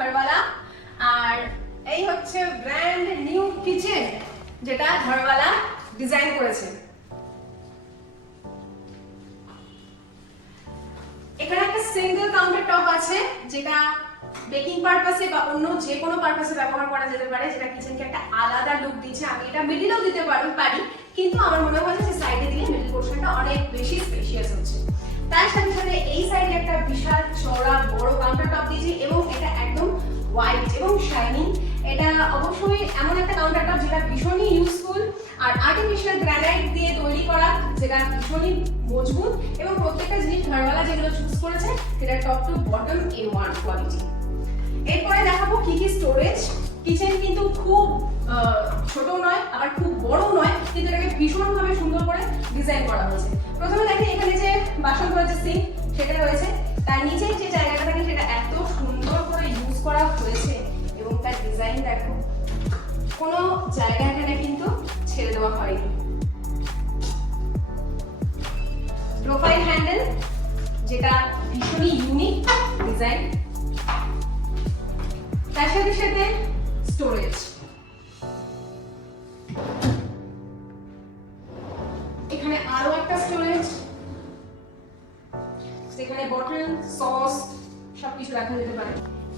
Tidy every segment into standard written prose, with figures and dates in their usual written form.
ঘরওয়ালা। আর এই হচ্ছে brand new kitchen যেটা ঘরওয়ালা ডিজাইন করেছে। এখানে একটা সিঙ্গেল কাউন্টার টপ আছে যেটা বেকিং পারপাসে বা অন্য যে কোনো পারপাসে ব্যবহার করা যেতে পারে, যেটা কিচেনকে একটা আলাদা লুক দিচ্ছে। আমি এটা মিডিলেও দিতে পারি, কিন্তু আমার মনে হয় যে সাইডে দিলে মিডল পোরশনটা অনেক বেশি স্পেশিয়াস হচ্ছে। তার সাথে সাথে এই সাইডে একটা বিশাল চওড়া বড় কাউন্টার টপ দিয়েছি এবং এটা একদম হোয়াইট এবং শাইনিং। এটা অবশ্যই এমন একটা কাউন্টার টপ যেটা ভীষণই ইউজফুল আর আর্টিফিশিয়াল গ্রানাইট দিয়ে তৈরি করা, যেটা ভীষণই মজবুত এবং প্রত্যেকটা জিনিস ঘরওয়ালা যেগুলো চুজ করেছে সেটা top to bottom A1 quality. এরপরে দেখাবো কি কি স্টোরেজ। কিচেন কিন্তু খুব ছোট নয় আবার খুব বড় নয়, কিন্তু এটাকে ভীষণভাবে সুন্দর করে ডিজাইন করা হয়েছে। প্রথমে দেখেন এখানে যে বাসন ধোয়ার যে সিঙ্ক সেটা রয়েছে, তার নিচে যে জায়গাটা থাকে সেটা এত সুন্দর করে ইউজ করা হয়েছে এবং তার ডিজাইন দেখো, কোনো জায়গা এখানে কিন্তু ছেড়ে দেওয়া হয়নি। প্রোফাইল হ্যান্ডেল যেটা ভীষণই ইউনিক ডিজাইন, তার সাথে সাথে স্টোরেজ। এখানে আরো একটা স্টোরেজ যেখানে বটল, সস সবকিছু রাখা যেতে পারে।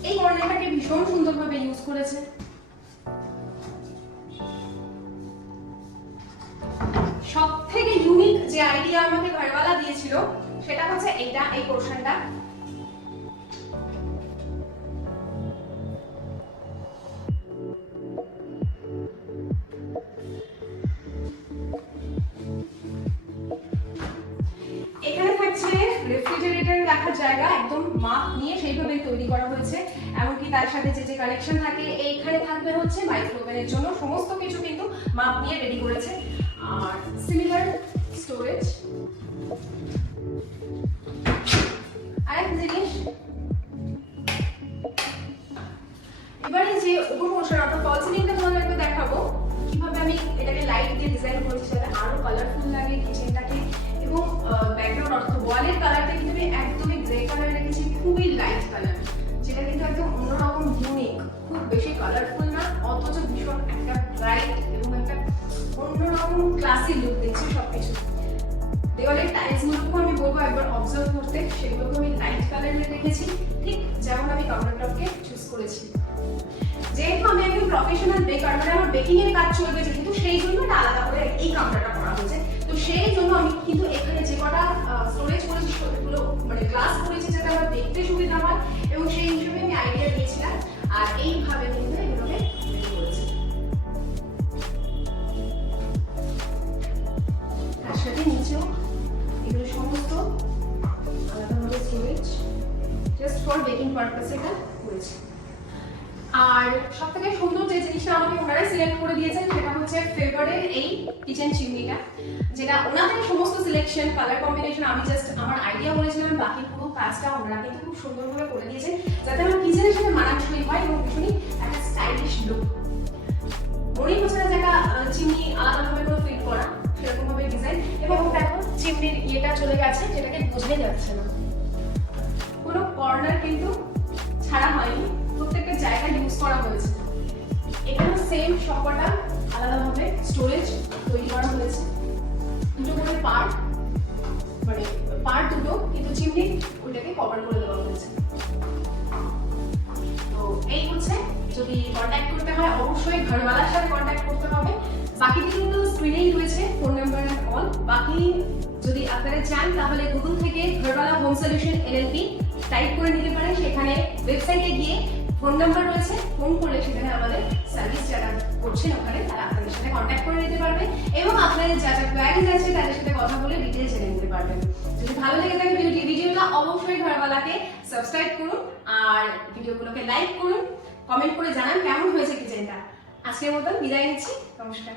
এই কর্নারটাকে ভীষণ সুন্দরভাবে ইউজ করেছে। সবথেকে ইউনিক যে আইডিয়া আমাকে ঘরওয়ালা দিয়েছিল সেটা হচ্ছে এইটা, এই পোরশনটা। এখানে থাকছে রেফ্রিজারেটর রাখার জায়গা, একদম মাপ নিয়ে সেইভাবে তৈরি করা হয়েছে। এমনকি তার সাথে যে যে কানেকশন থাকে এইখানে থাকবে হচ্ছে মাইক্রোওভেনের জন্য, সমস্ত কিছু কিন্তু মাপ নিয়ে রেডি করেছে। Are similar storage. আরেকটা জিনিস, এবারে যে ওপর পোরশন অর্থাৎ ফল সিলিংটা তোমাদেরকে দেখাবো কিভাবে আমি এটাকে লাইট দিয়ে ডিজাইন করেছি যাতে আরো কালারফুল লাগে কিচেনটাকে। এবং ব্যাকগ্রাউন্ড অর্থাৎ ওয়ালের কালারটা কিন্তু আমি একদমই গ্রে কালার রেখেছি, খুবই লাইট কালার, যেটা কিন্তু একদম অন্যরকম ইউনিক, খুব বেশি কালারফুল না অথচ ভীষণ একটা ব্রাইট এবং একটা অন্যরকম ক্লাসি লুক দিচ্ছে সবকিছু। দেওয়ালের টাইলসগুলোকেও আমি বলবো একবার অবজার্ভ করতে, সেগুলোকে আমি লাইট কালারে রেখেছি, ঠিক যেমন আমি কাউন্টার টপকে চুজ করেছি। যেহেতু আমি একজন প্রফেশনাল বেকার, মানে আমার বেকিং এর কাজ চলবে যেহেতু, সেই জন্য এটা আলাদা করে এই কাউন্টারটা করা হয়েছে। তো সেই জন্য আমি কিন্তু এখানে যে কটা স্টোরেজ করেছি সেগুলো মানে গ্লাস করেছি যাতে আমার দেখতে সুবিধা হয় এবং সেই হিসেবে আমি আইডিয়া দিয়েছিলাম। আর এইভাবে কিন্তু এগুলোকে রেডি করেছি। তার সাথে নিচেও এগুলো সমস্ত আলাদাভাবে স্টোরেজ জাস্ট ফর বেকিং পারপাসে এটা করেছি। আর সবথেকে সুন্দর যে জিনিসটা আমাকে ওনারা সিলেক্ট করে দিয়েছেন সেটা হচ্ছে ফেভারের এই কিচেন চিমনিটা, যেটা ওনাদের সমস্ত সিলেকশন কালার কম্বিনেশন আমি জাস্ট আমার আইডিয়া বলেছিলাম, বাকি পুরো কাজটা ওনারা কিন্তু খুব সুন্দরভাবে করে দিয়েছেন যাতে আমার কিচেনের সাথে মানানসই হয় এবং ভীষণই একটা স্টাইলিশ লুক। মনেই হচ্ছে না যে একটা চিমনি আলাদাভাবে করে ফিট করা, সেরকম ভাবে ডিজাইন। এবং দেখো চিমনির ইয়েটা চলে গেছে যেটাকে বোঝাই যাচ্ছে না, কোনো কর্নার কিন্তু ছাড়া হয়নি, প্রত্যেকটা জায়গা ইউজ করা হয়েছে। এখানে সেম সবকটা আলাদাভাবে স্টোরেজ তৈরি করা হয়েছে, দুটো করে পার্ট, মানে পার্ট দুটো, কিন্তু চিমনি ওইটাকে কভার করে দেওয়া হয়েছে। তো এই হচ্ছে, যদি কন্ট্যাক্ট করতে হয় অবশ্যই ঘরওয়ালার সাথে কন্ট্যাক্ট করতে হবে। বাকি কিন্তু স্ক্রিনেই রয়েছে ফোন নাম্বার এন্ড অল। বাকি যদি আপনারা চান তাহলে গুগল থেকে ঘরওয়ালা হোম সলিউশন LLP টাইপ করে নিতে পারেন, সেখানে ওয়েবসাইটে গিয়ে ফোন নাম্বার রয়েছে, ফোন করলে সেখানে আমাদের সার্ভিস যারা করছেন ওখানে তারা আপনাদের সাথে কন্ট্যাক্ট করে নিতে পারবে এবং আপনাদের যা যা কোয়ারিজ আছে তাদের সাথে কথা বলে ডিটেইলস জেনে নিতে পারবেন। যদি ভালো লেগে থাকে ভিডিওটা অবশ্যই ঘরওয়ালাকে সাবস্ক্রাইব করুন আর ভিডিওগুলোকে লাইক করুন, কমেন্ট করে জানান কেমন হয়েছে কিচেনটা। আজকের মতন বিদায় নিচ্ছি, নমস্কার।